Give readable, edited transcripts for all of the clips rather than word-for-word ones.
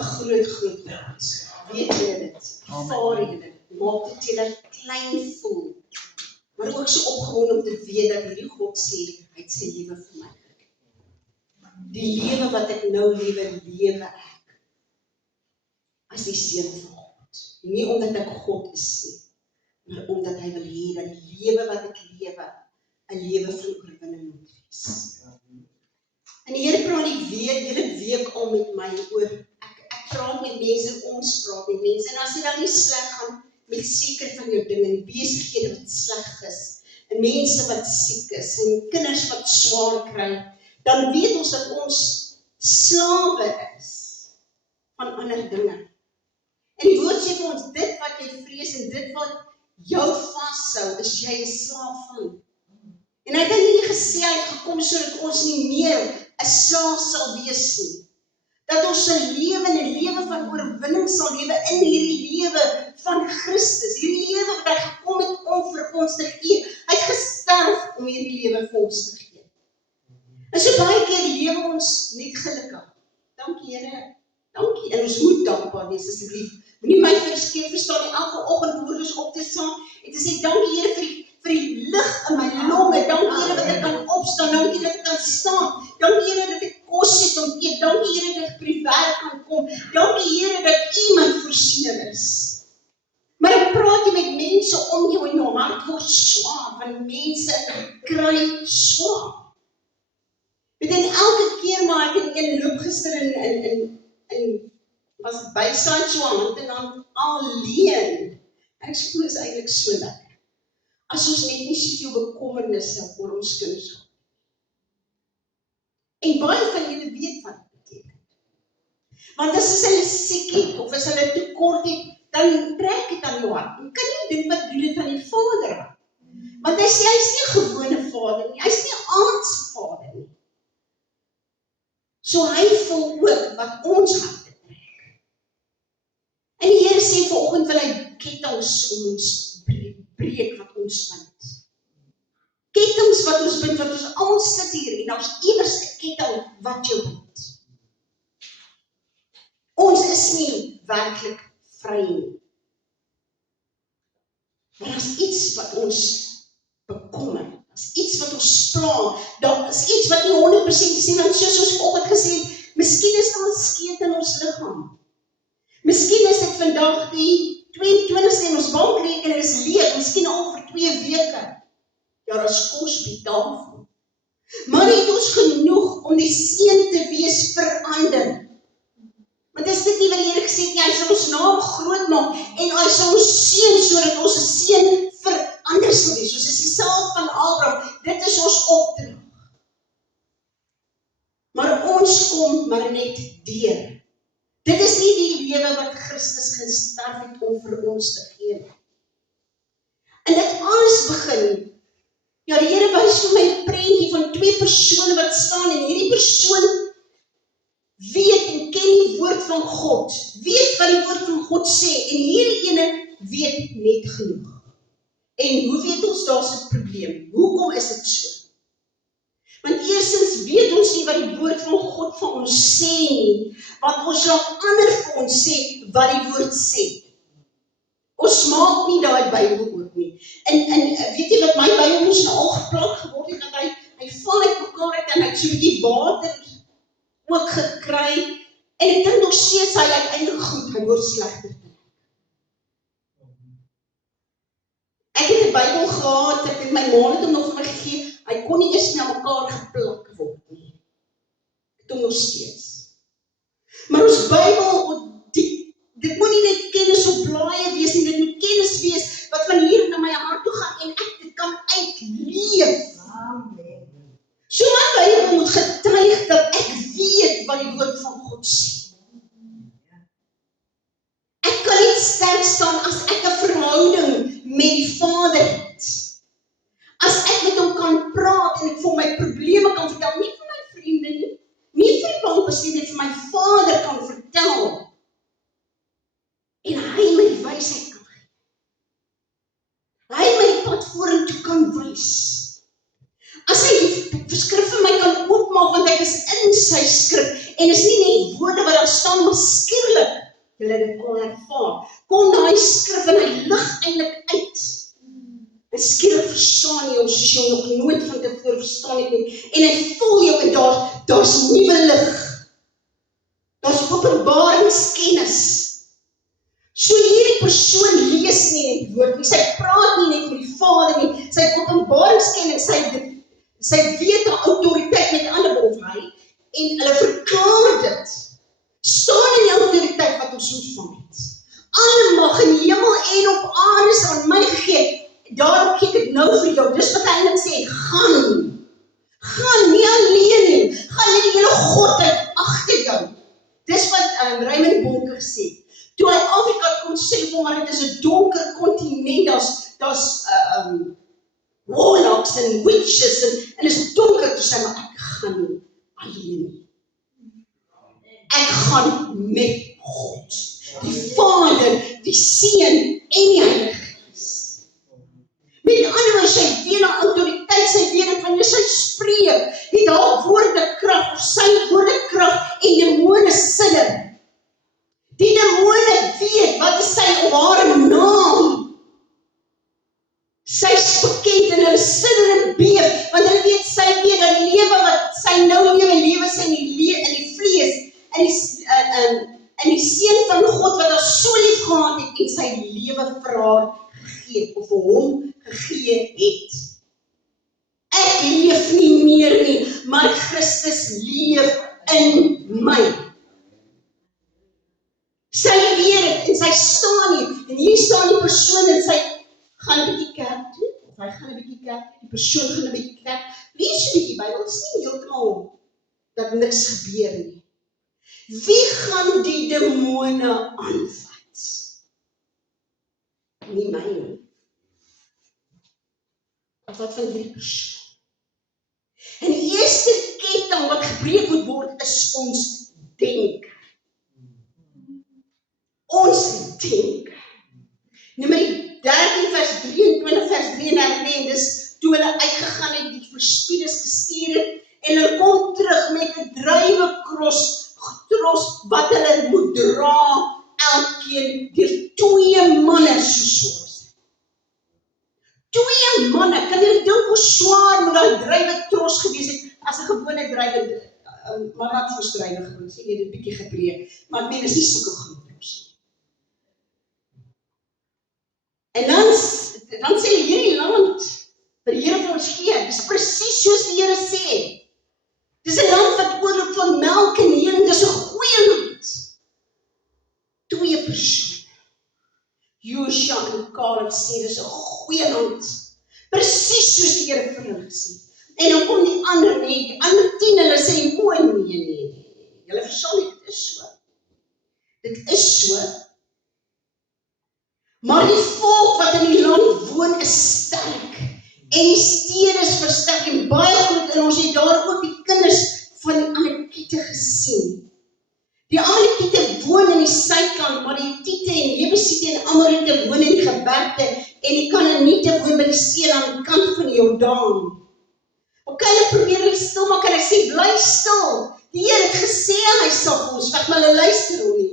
'n groot wêreld. Weet julle dit? Ervaar julle dit? Maak dit julle klein voel. Maar ook so opgewonde om te weet dat hierdie God sê, hy het sy lewe vir my. Die lewe wat ek nou lewe ek. As die seun van God. Nie omdat ek God is nie, maar omdat hy wil hê dat die lewe wat ek lewe, 'n lewe van oorwinning moet wees. En die Here praat die hele week al met my oor, ek praat met mense, ons praat met mense, en as dit dan nie sleg gaan, met seker van jou dinge, en besighede wat sleg is, en mense wat siek is, en kinders wat swaar kry, dan weet ons dat ons slawe is van ander dinge. En die woord sê vir ons, dit wat jy vrees en dit wat jou vashou, is jy 'n slaaf van. En hy het nie gesê, hy het gekom sodat ons nie meer 'n slaaf sal wees nie. Dat ons sal lewe in 'n lewe van oorwinning sal lewe in hierdie lewe van Christus. Hierdie lewe wat hy gekom het om vir ons te gee. Hy het gesterf om hierdie lewe vir ons te gee. En so baie keer lewe ons net gelukkig. Dankie Here, dankie. En ons moet dankbaar wees asseblief. Moenie my verkeerd verstaan nie, elke oggend hoor ons op te staan en te sê, dankie Here vir die lug in my longe, dankie Here dat ek kan opstaan, dankie dat ek kan staan, dankie Here dat ek kos het om eet, dankie Here dat ek by die werk kan kom, dankie Here dat U my voorsiener is. Maar ek praat jy met mense om jou en jou hart word swaar, want mense kry swaar. Weet en elke keer maar ek in een loop gister in was het bystaan so hand en dan alleen. En ek voel is eintlik so lekker. As ons net nie soveel bekommernisse oor ons kinders gehad. En baie van julle weet wat dit beteken. Want as hulle siek het, of as hulle tekort het, dan trek dit aan jou hart. Jy kan nie doen wat doen dit aan die Vader. Want hy sê, hy is nie 'n gewone Vader nie, hy is nie 'n aardse Vader nie. So hy voel ook wat ons hart. En die Here sê vanoggend wil hy kettinge om ons breek wat ons bind. Kettinge wat ons bind, want ons almal sit hier en daar's iewers 'n ketting wat jou bind. Ons is nie werklik vry nie. Maar daar's iets wat ons bekommer, daar's iets wat ons pla, daar is iets wat nie 100% te sien, want soos ons vanoggend gesê het, miskien is daar 'n skeet in ons liggaam. Miskien is dit vandag die 22ste en ons bankrekening is leeg, miskien al vir 2 weke. Ja, daar is kos op die tafel. Maar het ons genoeg om die seën te wees vir ander? Want is dit nie wat die Here gesê het, hy sal ons naam groot maak en hy sal ons seën sodat ons 'n seën vir ander sal wees, soos is die saad van Abraham, dit is ons opdrag. Maar ons kom maar net deur. Dit is nie die lewe wat Christus gesterf het om vir ons te gee. En dit alles begin, ja die Here wys vir my 'n prentjie van 2 persone wat staan en hierdie persoon weet en ken die woord van God, weet wat die woord van God sê en hierdie ene weet net genoeg. En hoe weet ons daar's 'n probleem? Hoekom is dit so? Want eerstens weet ons nie wat die woord van God vir ons sê nie, want ons laat ander vir ons sê wat die woord sê. Ons maak nie daai Bybel oop nie. En weet jy wat my Bybel moes nou al geplak geword het, dat hy val uit mekaar uit en hy het so 'n bietjie water ook gekry, en ek dink nog steeds hy uiteindelik goed, hy word slegter. Ek het 'n Bybel gehad, ek het my ma het hom nog vir my gegee, hy kon nie eers met mekaar geplak word nie. Ek het hom nog steeds. Maar ons Bybel, dit moet nie net kennis op blaaie wees nie, dit moet kennis wees wat van hier na my hart toe gaan en ek dit kan uitleef. Amen. So my Bybel moet getuig dat ek weet wat die woord van God sê. Ek kan nie sterk staan as ek 'n verhouding met die Vader het. As ek met hom kan praat en ek vir my probleme kan vertel, nie vir my vriende nie vir die bankbestuurder, vir my Vader kan vertel. En hy my die wysheid kan gee. Hy my die pad vorentoe kan wys. As hy die skrif vir my kan oopmaak, want ek is in sy skrif, en is nie net woorde wat daar staan, maar skielik Julle het dit al ervaar. Kom daai skrif en hy lig eintlik uit. En skielik verstaan jy hom soos jy nog nooit van tevore verstaan het nie. En hy vul jou en daar's nuwe lig. Daar's openbaringskennis. So hierdie persoon lees nie net die woord nie, sy praat nie net met die Vader nie, sy het openbaringskennis, sy weet haar autoriteit met ander woorde of hy, en hulle verklaar dit. Staan in die autoriteit wat ons ontvang het. Alle mag in die hemel en op aarde is aan my gegee. Daarom gee ek dit nou vir jou. Dis wat hy eintlik sê, gaan nie alleen nie, gaan nie die hele godheid agter jou. Dis wat Raymond Bonke gesê. Toe hy Afrika kom sê, maar dit is 'n donker kontinent, daar's warlocks en witches en is donker, toe sê maar ek gaan nie alleen nie. Ek gaan met God, die Vader, die Seun en die Heilige Gees. Met ander woorde, sy weet haar autoriteit, sy weet dit wanneer sy spreek, het haar woorde krag, of sy woorde krag, en demone sidder. Die demone weet, wat is sy of haar naam? Sy is bekend en hulle sidder en beef, want hulle weet, sy weet dat die lewe wat sy nou lewe sy in die vlees, en die Seun van God wat haar so lief gehad het, en sy lewe vir haar gegee, of vir hom gegee het. Ek leef nie meer nie, maar Christus leef in my. Sy weet dit, en sy staan hier, en hier staan die persoon, en sy gaan 'n bietjie kerk toe, of hy gaan 'n bietjie kerk toe, die persoon gaan 'n bietjie kerk, lees 'n bietjie Bybel, dit is nie heeltemal dat niks gebeur nie. Wie gaan die demone aanvat? Nie my nie. Of wat van hierdie persoon? En die eerste ketting wat gebreek moet word, is ons denke. Ons denke. Numeri 13 vers 23 vers 33, en dis toe hulle uitgegaan het, die verspieders gestuur het, en hulle kom terug met 'n druiwekros wat hulle moet dra, elkeen deur 2 manne so swaar. 2 manne, kan jy dink hoe swaar moet daai druiwetros gewees het, as 'n gewone druiwe, maar wat vir druiwe gewoon, sê jy dit bietjie gebreek, maar ek meen is nie sulke groot tros. En dan sê hierdie land, wat die Here vir ons gee, dis presies soos die Here sê. Dis 'n land wat oorloop van melk en honing, dis 'n goeie land. 2 persone. Josua en Caleb sê, dis 'n goeie land. Presies soos die Here vir hulle gesê. En dan kom die ander, die ander 10, hulle sê, nee. Julle verstaan nie, dit is so. Dit is so. Maar die volk wat in die land woon is sterk. En die stede is versterk en baie groot, en ons het daar ook die kinders van die Amalekiete gesien. Die Amalekiete woon in die suidkant, maar die Hittite en Jebusiete en Amorite woon in die gebergte, en die Kanaaniete woon by die see aan die kant van die Jordaan. Ok, hulle probeer hulle stil maak, en hy sê, bly stil. Die Here het gesê, hy sal vir ons vat, maar hulle luister hom nie.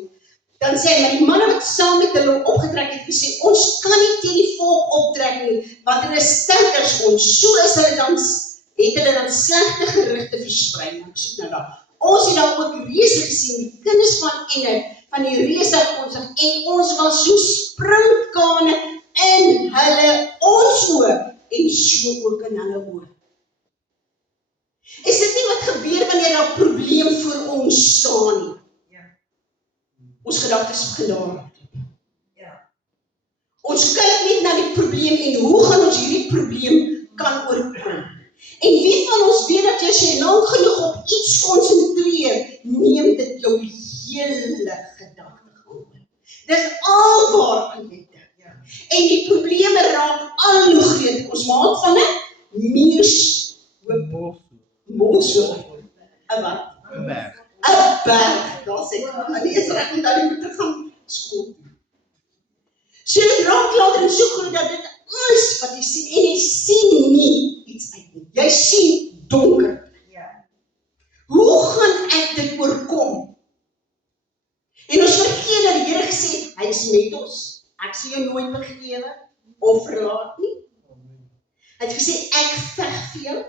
Dan sê hy, maar die manne wat saam met hulle opgetrek het, gesê, ons kan nie teen die volk optrek nie, want hulle is sterker as ons. So is hulle dan, het hulle dan slegte gerugte versprei. Ek soek nou daar. Ons het dan ook reëse gesien, die kinders van Enak, van die reëse afkomstig, en ons was so springkane in hulle ons oë, en so ook in hulle oë. Is dit nie wat gebeur wanneer daar 'n probleem voor ons staan nie? Ons gedagtes begin daar. Ons kyk net na die probleem en hoe gaan ons hierdie probleem kan oorkom. En wie van ons weet dat as jy lank genoeg op iets konsentreer, neem dit jou hele gedagte oor. Dis alwaar jy dink. En die probleme raak al hoe groter. Ons maak van 'n mosel. 'n wat? 'n berg. 'n berg. Daar sê ek, en die is reg om daar moet gaan skool toe. So dit raak later en so groot dat dit alles wat jy sien, en jy sien nie iets uit nie. Jy sien donker. Hoe gaan ek dit oorkom? En ons vergeet dat die Here gesê, hy is met ons. Ek sal jou nooit vergewe of verlaat nie. Hy het gesê, ek veg vir jou.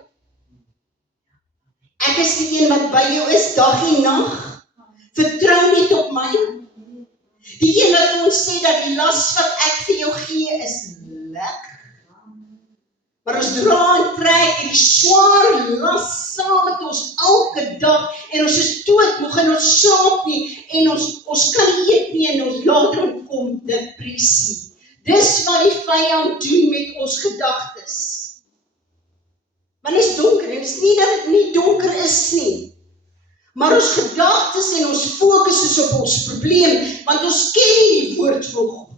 Ek is die een wat by jou is, dag en nag. Vertrou net op my. Die een wat ons sê dat die las wat ek vir jou gee is lekker. Maar ons dra en trek hierdie swaar las saam met ons elke dag en ons is doodmoeg en ons slaap nie en ons kan nie eet nie en ons later kom depressie. Dis wat die vyand doen met ons gedagtes. Want dit is donker en dit is nie dat dit nie donker is nie. Maar ons gedagtes en ons fokus is op ons probleem, want ons ken nie die woord van God.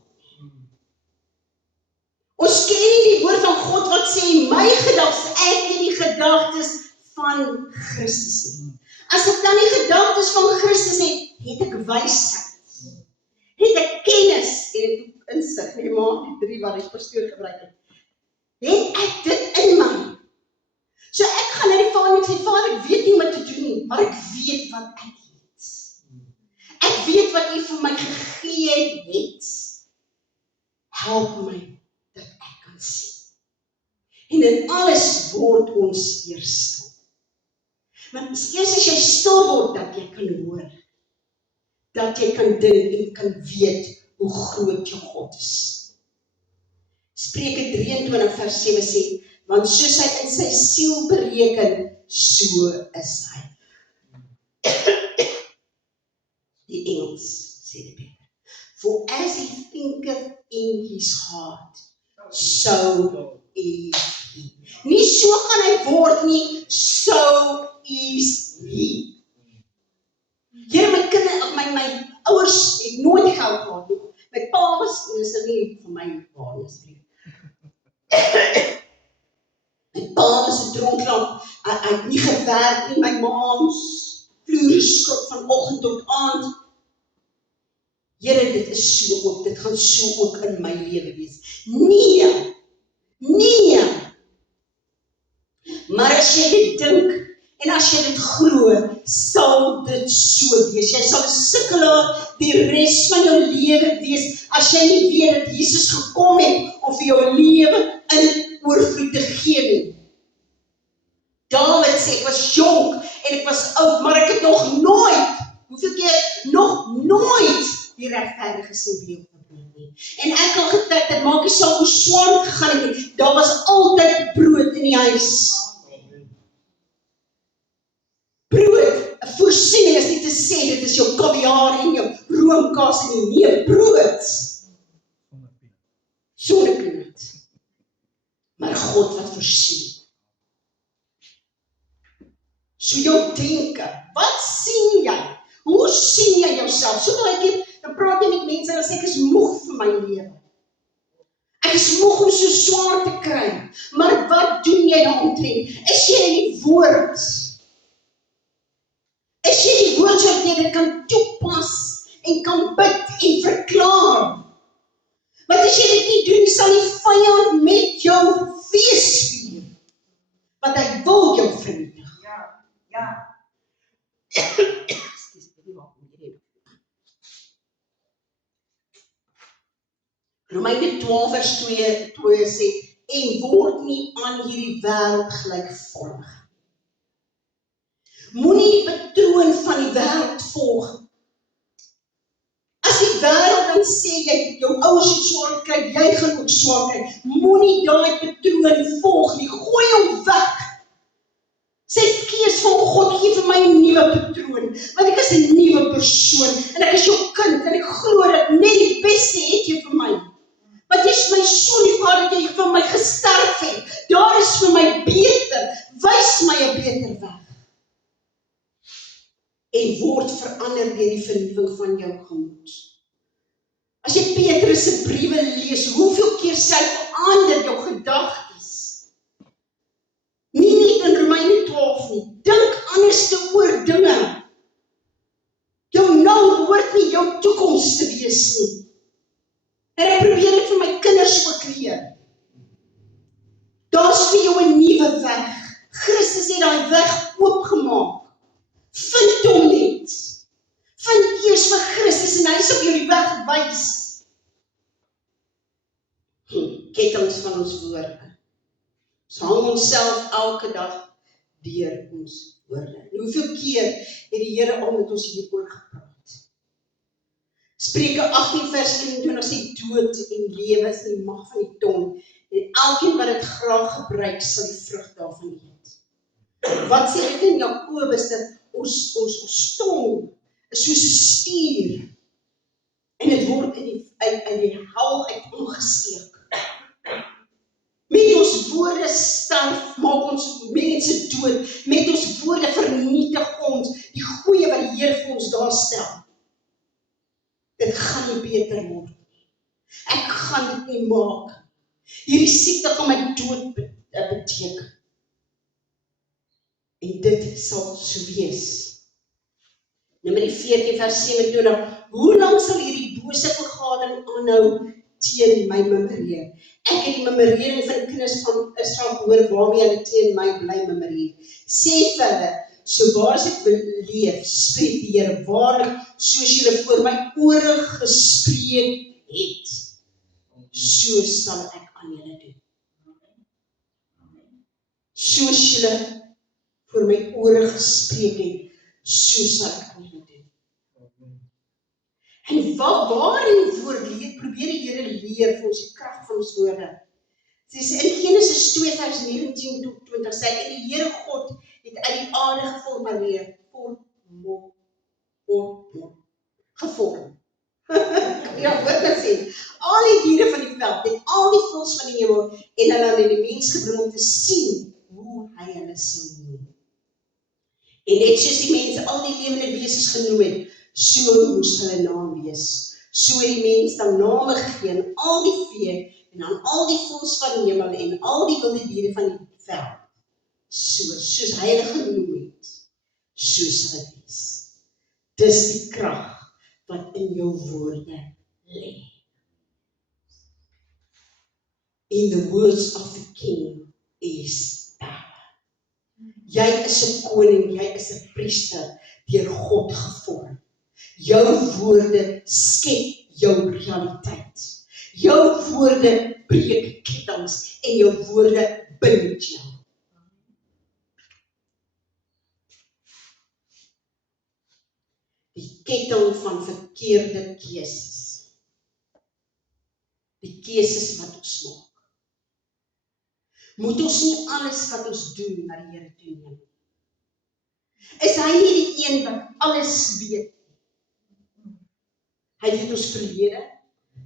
Ons ken nie die woord van God wat sê, my gedagtes, ek het die gedagtes van Christus nie. As ek dan die gedagtes van Christus het ek wysheid, het ek kennis, en ek insig, nie maar die 3 wat die pastoor gebruik het ek dit in my. So ek gaan na die Vader en sê, Vader, ek weet nie wat te doen nie, maar ek weet wat ek het. Ek weet wat U vir my gegee het. Help my dat ek kan sien. En in alles word ons eers stil. Want eers as jy stil word, dat jy kan hoor, dat jy kan dink en kan weet hoe groot jou God is. Spreuke 23 vers 7 sê, want soos hy in sy siel bereken, so is hy. Die Engels sê dit beter. For as he thinketh in his heart, so is he. Nie so gaan hy word nie, so is he. Here, my kinders, my ouers het nooit geld gehad nie. My pa was, dis nie vir my waar asseblief. My pa was 'n dronkraam, hy het nie gewerk nie, my ma moes vloere skop van oggend tot aand. Here, dit is so ook, dit gaan so ook in my lewe wees. Nee, maar as jy dit dink, en as jy dit glo, sal dit so wees. Jy sal 'n sukkelaar die res van jou lewe wees, as jy nie weet dat Jesus gekom het om vir jou lewe in oorvloed te gee nie. Dawid sê, ek was jonk en ek was oud, maar ek het nog nooit, hoeveel keer, nog nooit die regverdige se beeld gebring nie. En ek kan getuig, dit maak nie saak hoe swaar het gegaan het nie, daar was altyd brood in die huis. Brood, 'n voorsiening is nie te sê, dit is jou kaviaar en jou roomkaas en die nee, brood. Sonder peanut. Maar God wat voorsien. So jou denke, wat sien jy? Hoe sien jy jouself? So baie keer, dan praat jy met mense en dan sê ek is moeg vir my lewe. Ek is moeg om so swaar te kry. Maar wat doen jy daaromtrent? Is jy in die woord? Is jy die woord sodat jy dit kan toepas en kan bid en verklaar? Want as jy dit nie doen, sal die vyand met jou wees vir. Want hy wil jou vernietig. Ja. Romeine 12 vers 2 sê, en word nie aan hierdie wêreld gelykvormig. Moenie die patroon van die wêreld volg. As die wêreld dan sê jy, jou ouers het swaar gekry, jy gaan ook swaar kry. Moenie daai patroon volg nie, gooi hom weg. Sê Gees van God, gee vir my 'n nuwe patroon, want ek is 'n nuwe persoon en ek is jou kind en ek glo dat net die beste het jy vir my. Want jy is my so lief gehad dat jy vir my gesterf het. Daar is vir my beter. Wys my 'n beter weg. En word verander deur die vernuwing van jou gemoed. As jy Petrus se briewe lees, hoeveel keer sê hy verander jou gedagtes? Nie net in Romeine 12 nie. Dink anders te oor dinge. Jou nou hoort nie jou toekoms te wees nie. En ek probeer dit vir my kinders ook leer. Daar's vir jou 'n nuwe weg. Christus het daai weg oopgemaak. Vind hom net. Vind eers vir Christus en hy sal jou die weg wys. Kettinge van ons woorde. Ons hang onsself elke dag deur ons woorde. En hoeveel keer het die Here al met ons hieroor gepraat? Spreuke 18 vers 21 sê dood en lewe is in die mag van die tong en elkeen wat dit graag gebruik sal die vrug daarvan eet. Wat sê dit in Jakobus dat ons tong is soos 'n stier en dit word in die hal uit omgesteek. Met ons woorde sterf, maak ons mense dood, met ons woorde vernietig ons die goeie wat die Here vir ons daar stel. Dit gaan nie beter word. Ek gaan dit nie maak. Hierdie siekte gaan my dood beteken. En dit sal so wees. Numeri 14 vers 27. Hoe lank sal hierdie bose vergadering aanhou teen my memoreer? Ek het die memorering van die kinders van Israel gehoor waarmee hulle teen my bly memoreer. Sê verder, so waar as ek wil leef, spreek die Here, waarlik soos julle voor my ore gespreek het, so sal ek aan julle doen. Soos julle voor my ore gespreek het, so sal ek aan julle doen. En waarin probeer die Here leer vir ons die krag van ons woorde. Dis in Genesis 2 vers 19 tot 20 sê en die Here God het uit die aarde geformeer, gevorm. Ja, hoor dit sê, al die diere van die veld, en al die voëls van die hemel, en hulle aan die mens gebring om te sien hoe hy hulle sou noem. En net soos die mense al die lewende wesens genoem het, so moes hulle naam wees. So het die mens dan name gegee aan al die vee, en aan al die voëls van die hemel, en al die wilde diere van die veld. Soos hy hulle genoem het, so sal dit wees. Dis die krag wat in jou woorde lê. In the words of the king is power. Jy is 'n koning, jy is 'n priester, deur God gevorm. Jou woorde skep jou realiteit. Jou woorde breek kettinge en jou woorde bind jou. Die ketting van verkeerde keuses. Die keuses wat ons maak. Moet ons nie alles wat ons doen na die Here toe neem. Is hy nie die een wat alles weet? Hy weet ons verlede,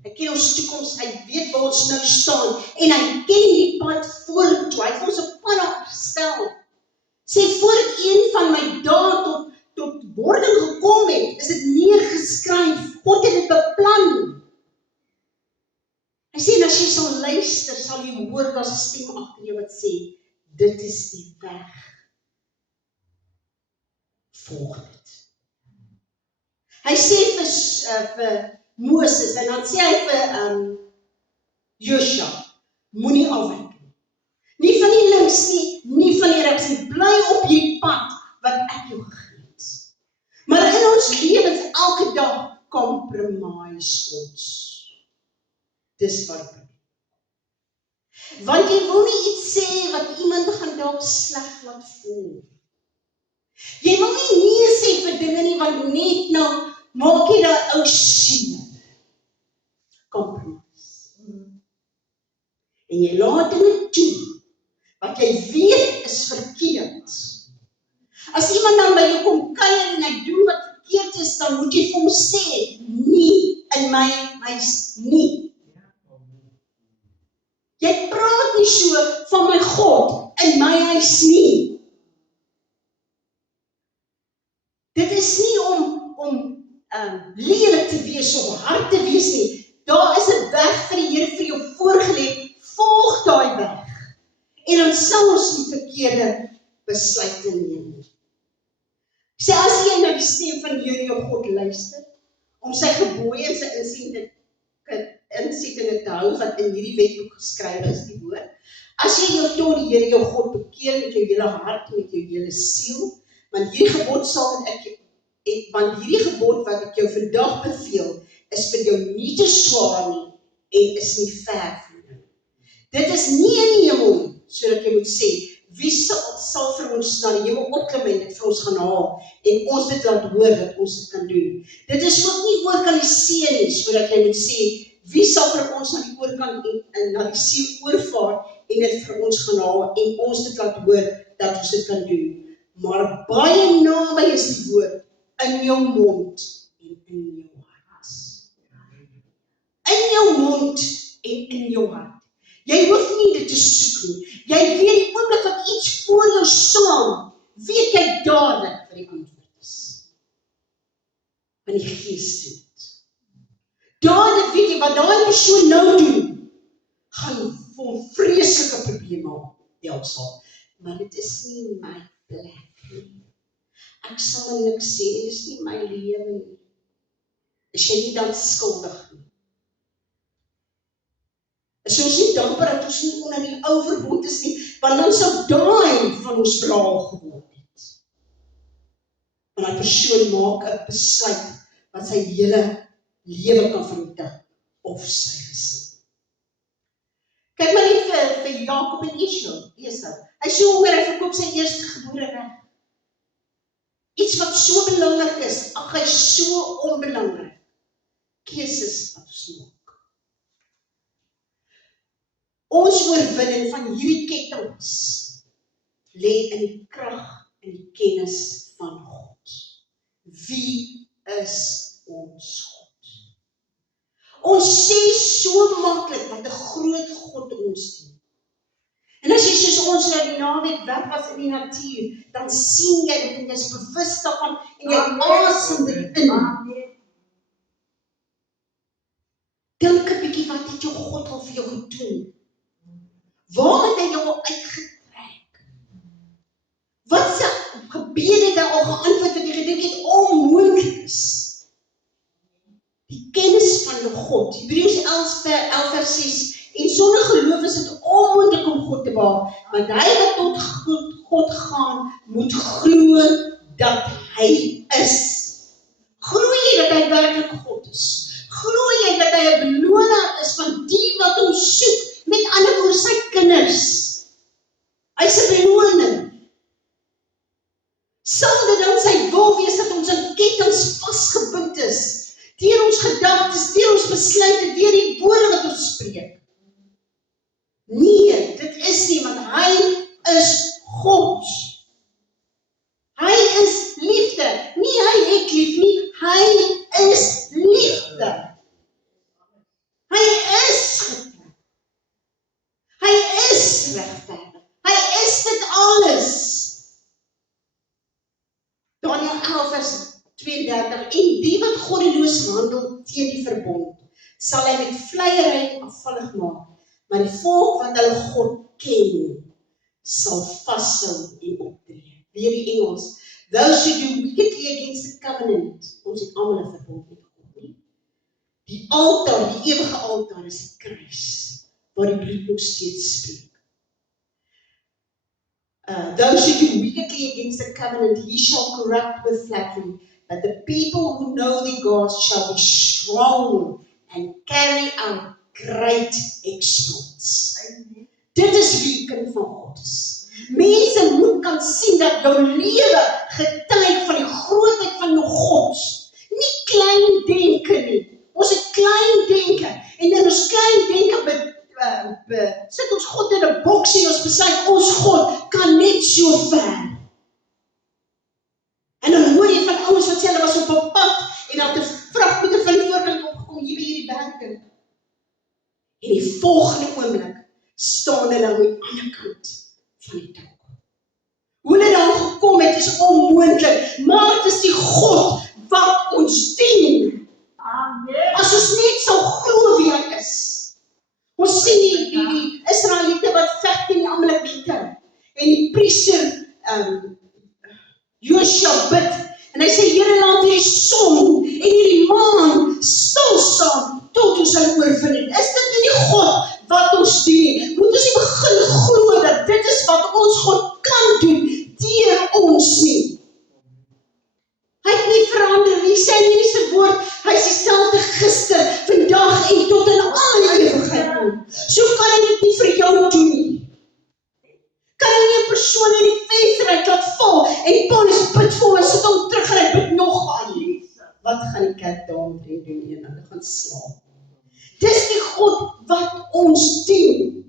hy ken ons toekoms, hy weet waar ons nou staan, en hy ken die pad vorentoe, hy het ons 'n pad opgestel. Sê, voordat een van my dae tot wording gekom het, is dit neergeskryf, God het dit beplan. Hy sê, en as jy sal luister, sal jy hoor, daar's 'n stem agter jou wat sê, dit is die weg, volg dit. Hy sê vir Moses, en dan sê hy vir Joshua, moenie afwyk nie. Nie van die links nie, nie van die regs nie, bly op hierdie pad wat ek jou gegee het. Maar in ons lewens, elke dag, compromise ons. Dis wat ek. Want jy wil nie iets sê wat iemand gaan dalk sleg laat voel. Jy wil nie nee sê vir dinge nie, want net nou maak jy daai ou sien. Compromise. En jy laat dinge toe, wat jy weet is verkeerd. As iemand dan by jou kom kuier en hy doen wat verkeerd is, dan moet jy vir hom sê, nie in my huis nie. Jy praat nie so van my God in my huis nie. Dit is nie om lelik te wees of hard te wees nie. Daar is 'n weg vir die Here vir jou voorgelê, volg daai weg. En dan sal ons nie verkeerde besluite neem nie. Sê, as jy na die stem van die Here jou God luister, om sy gebooie en sy insettinge te hou, wat in hierdie wetboek geskrywe is, die woord, as jy jou tot die Here jou God bekeer met jou hele hart, met jou hele siel, want hierdie gebod sal ek Want hierdie gebod wat ek jou vandag beveel, is vir jou nie te swaar nie, en is nie ver van jou. Dit is nie in die hemel, sodat jy moet sê, wie sal vir ons na die hemel opklim en dit vir ons gaan haal, en ons dit laat hoor dat ons dit kan doen. Dit is ook nie oor kan die see nie, sodat jy moet sê, wie sal vir ons na die oorkant en na die see oorvaar, en dit vir ons gaan haal, en ons dit laat hoor dat ons dit kan doen. Maar baie naby is die woord, in jou mond en in jou hart. In jou mond en in jou hart. Jy hoef nie dit te soek nie. Jy weet die oomblik wat iets voor jou staan, weet jy dadelik wat die antwoord is. Want die Gees doen dit. Dadelik weet jy wat daai persoon nou doen, gaan vir hom vreeslike probleme opstel. Maar dit is nie my plek nie. Ek sal niks sê, dit is nie my lewe nie. Is jy nie dan skuldig nie? Is ons nie dankbaar dat ons nie onder die ou verbond is nie, want dan sou daai van ons verhaal geword het. Want die persoon maak 'n besluit wat sy hele lewe kan vernietig, of sy gesin. Kyk maar net vir Jakob en Esau. Hy sê honger, hy verkoop sy eerstgebore reg. Iets wat so belangrik is, hy is so onbelangrik. Keuses wat ons maak. Ons oorwinning van hierdie kettinge lê in die krag en die kennis van God. Wie is ons God? Ons sê so maklik wat 'n groot God ons dien. En as jy soos ons nou die naweek weg was in die natuur, dan sien jy dit en jy is bewus daarvan en jy asem dit in. Dink 'n bietjie wat het jou God al vir jou gedoen? Waar het hy jou al uitgetrek? Wat se gebede het hy al geantwoord wat jy gedink het onmoontlik is? Die kennis van jou God. Hebreërs 11 vers 6. En sonder geloof is dit onmoontlik om God te behaag, want hy wat tot God gaan, moet glo dat hy is. Glo jy dat hy werklik God is? Glo jy dat hy 'n beloner is van die wat hom soek? Met ander woorde, sy kinders. Hy is 'n beloner. Sal dit dan sy wil wees dat ons in kettinge vasgebind is, deur ons gedagtes, deur ons besluite, deur die woorde wat ons spreek? Nee, dit is nie, want hy is God. Hy is liefde. Nie hy het lief nie, hy is liefde. Hy is getrek. Hy is regverdig. Hy is dit alles. Daniël 11 vers 32. En die wat goddeloos handel teen die verbond, sal hy met vleiery afvallig maak. Maar die volk wat hulle God ken, sal vashou en optree. Weer die Engels. Those who do wickedly against the covenant. Ons het almal 'n verbond met God nie. Die altaar, die ewige altaar is die kruis, waar die bloed nog steeds spreek. Those who do wickedly against the covenant, he shall corrupt with flattery. But the people who know their God shall be strong and carry out great exploits. Dit is wie kind van God is. Mense moet kan sien dat jou lewe getuig van die grootheid van jou God. Nie klein denke nie. Ons het klein denke. En in ons klein denke sit ons God in 'n boks en ons besluit ons God kan net so ver. En dan hoor jy van ouens wat sê hulle was op 'n pad en dan 'n vragmotor van die voorkant opgekom hier by hierdie bergkant. En die volgende oomblik staan hulle aan die ander kant van die dak. Hoe hulle daar gekom het is onmoontlik, maar dit is die God wat ons dien. Amen. As ons net sou glo wie hy is. Ons sien die Israeliete wat veg teen die Amalekiete en die priester Josua bid en hy sê Here laat hierdie son en hierdie maan stil staan tot ons hulle oorwin. Is dit nie die God wat ons dien? Moet ons nie begin glo dat dit is wat ons God kan doen deur ons nie. Hy het nie vir gaan slaap. Dis die God wat ons dien.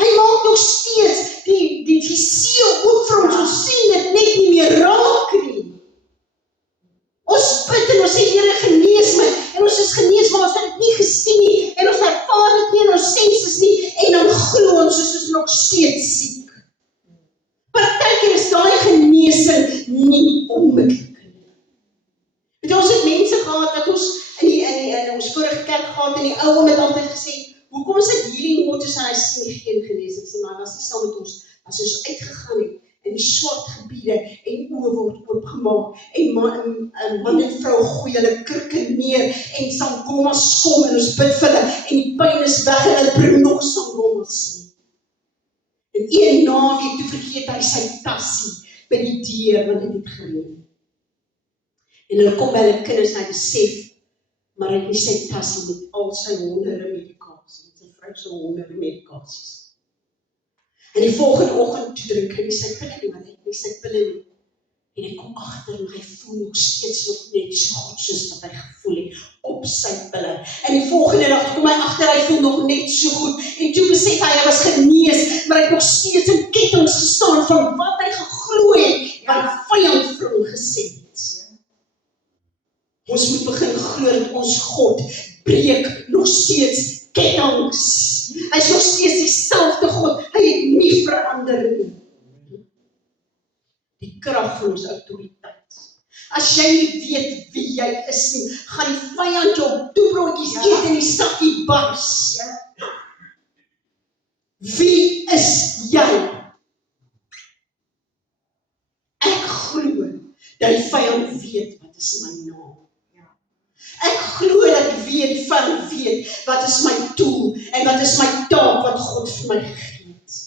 Hy maak nog steeds die seël oop vir ons. Ons sien dit net nie meer raak nie. Ons bid en ons sê, Here, genees my. En ons is genees, maar ons het dit nie gesien nie. En ons ervaar dit nie in ons senses nie. En dan glo ons, soos ons nog steeds siek. Partykeer is daai genesing nie onmiddellik nie. Ons het mense gehad dat ons in ons vorige kerk gehad en die ou oom het altyd gesê, hoekom is dit healing waters en hy sien nie geen genesing? Ek sê, maar was nie saam met ons, as ons uitgegaan het in die swart gebiede en oë word oopgemaak en man en vrou gooi hulle kurke neer en sangomas kom en ons bid vir hulle en die pyn is weg en hulle bring nog sangomas nie. En een naweek toe vergeet hy sy tassie by die deur want dit het gereën. En hulle kom by hulle kinders en hy besef, maar hy het nie sy tassie met al sy honderde medikasie, met sy vrou se honderde medikasies. En die volgende oggend toe drink hy nie sy pille nie, want hy het nie sy pille nie. En hy kom agter en hy voel nog steeds nog net so goed soos wat hy gevoel het op sy pille. En die volgende dag kom hy agter, hy voel nog net so goed. En toe besef hy was genees, maar hy het nog steeds in kettinge gestaan van wat hy geglo het, wat die vyand vir hom gesê het. Ons moet begin glo dat ons God breek nog steeds kettinge. Hy is nog steeds dieselfde God. Hy het nie verander nie. Die krag van ons autoriteit. As jy nie weet wie jy is nie, gaan die vyand jou toebroodjies eet en die sakkie bars. Wie is jy? Ek glo dat die vyand weet wat is my naam. Ek glo dat die vyand weet wat is my doel en wat is my taak wat God vir my gegee het.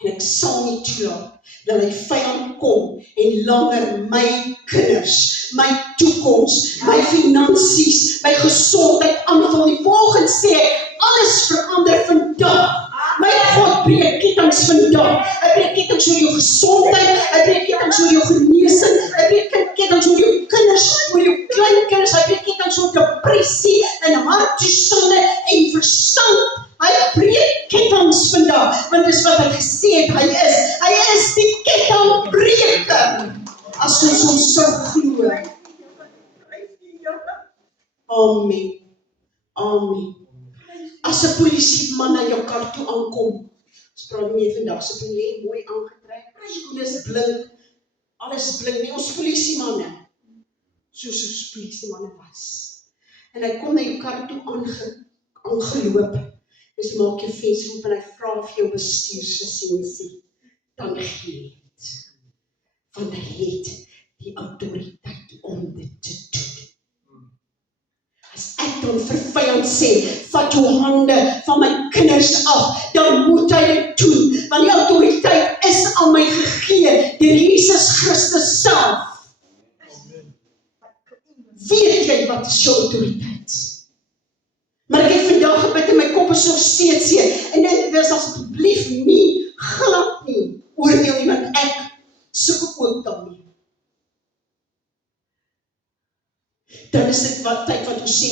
En ek sal nie toelaat dat die vyand kom en langer my kinders, my toekoms, my finansies, my gesondheid aanval. Die volgende sê alles verander vandag. My God breek kettinge vandag. Hy breek kettinge oor jou gesondheid, hy breek kettinge oor jou genesing, hy breek kettinge oor jou kinders, oor jou kleinkinders, hy breek kettinge oor depressie en harttoestande en verstand. Hy breek kettinge vandag, want dis wat hy gesê het, hy is die kettingbreker. As ons hom sou glo. Amen. Amen. As 'n polisieman na jou kar toe aankom, ons praat nie vandag, so kan jy mooi aangetrek, skoene is blink, alles blink, nie ons polisiemanne, soos ons polisiemanne was. En hy kom na jou kar toe aangeloop, dus maak jou venster oop en hy vra vir jou bestuurslisensie, dan gee het, want hy het die autoriteit om dit te doen. As ek dan vir vyand sê, vat jou hande van my kinders af, dan moet hy dit doen, want die autoriteit is aan my gegee, deur Jesus Christus self. Weet jy wat is jou autoriteit? Maar ek het vandag gebid en my kop is nog steeds seer, en ek wil asseblief nie, glad nie, oordeel nie, want ek soek ook daarmee. Dan is dit tyd wat ons sê,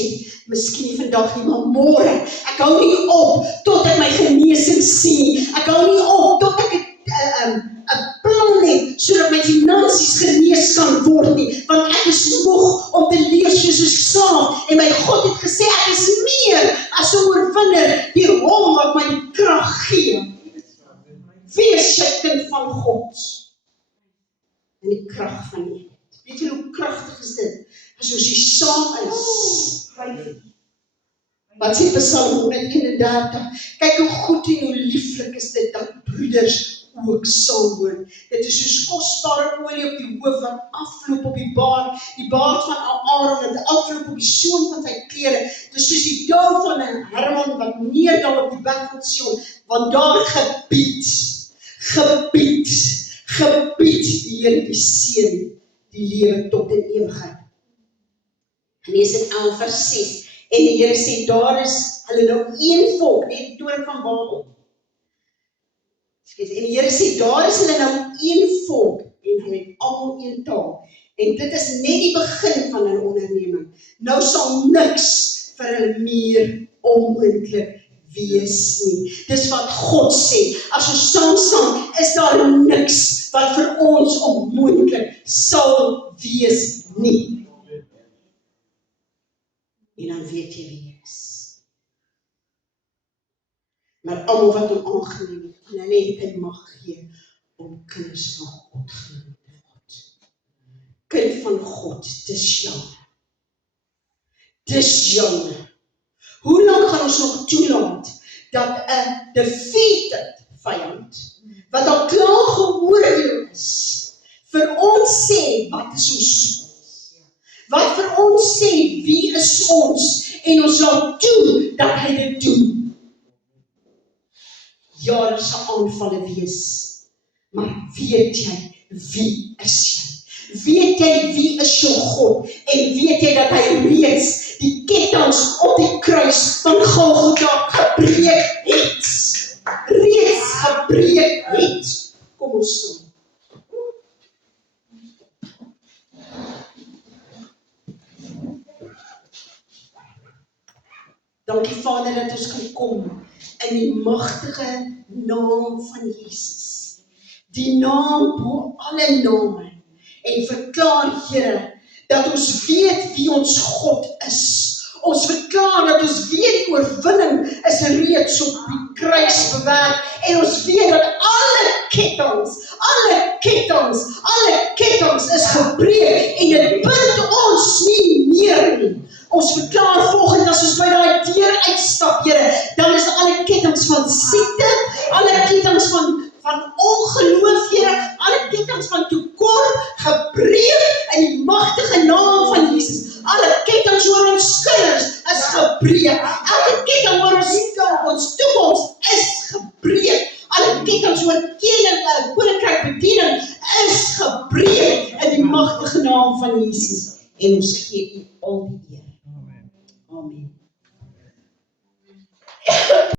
miskien nie vandag nie, maar môre. Ek hou nie op tot ek my genesing sien. Ek hou nie op tot ek 'n plan het sodat my finansies genees kan word nie, want ek is moeg om te leef soos 'n slaaf en my God het gesê ek is meer as 'n oorwinner deur hom wat my die krag gee. Wees jy kind van God en die krag van U. Weet jy hoe kragtig is dit? As ons hier saam is. Wat sê Psalm 131? Kyk hoe goed en hoe lieflik is dit dat broeders ook saam woon. Dit is soos kosbare olie op die hoof wat afloop op die baard van Aaron wat afloop op die soem van sy klere. Dit is soos die dou van 'n Herman wat neerdal op die berg van Sion, want daar gebied die Here die seën, die lewe tot in ewigheid. En lees in 11 vers 6, en die Here sê, daar is hulle nou een volk, nie die toring van Babel. En die Here sê, daar is hulle nou een volk, en hulle het almal een taal, En dit is net die begin van 'n onderneming. Nou sal niks vir hulle meer onmoontlik wees nie. Dis wat God sê. As ons saam staan, is daar niks wat vir ons onmoontlik sal wees nie. En dan weet jy wie jy is. Maar almal wat hom aangeneem het, kan hulle het in mag gee om kinders van God genoem te word. Kind van God, dis jou. Dis jou. Hoe lank gaan ons nog toelaat dat 'n defeated vyand, wat al klaar geoordeel is, vir ons sê wat is ons toekoms? Wat vir ons sê wie is ons en ons laat toe dat hy dit doen? Ja, daar sal aanvalle wees, maar weet jy wie is jy? Weet jy wie is jou God? En weet jy dat hy reeds die kettinge op die kruis van Golgotha gebreek het? Reeds gebreek het. Kom ons staan. Dankie Vader dat ons kan kom in die magtige naam van Jesus. Die naam bo alle name. En verklaar, Here, dat ons weet wie ons God is. Ons verklaar dat ons weet die oorwinning is reeds op die kruis bewerk. En ons weet dat alle kettinge is gebreek. En dit bind ons nie meer nie. Ons verklaar volgende, as ons by daai deur uitstap, Here, dan is alle kettinge van siekte, alle kettinge van ongeloof, Here, alle kettinge van tekort gebreek in die magtige naam van Jesus. Alle kettinge oor ons kinders is gebreek. Elke ketting oor ons toekoms is gebreek. Alle kettinge oor koninkryk bediening is gebreek in die magtige naam van Jesus. En ons gee U al die eer. Amen.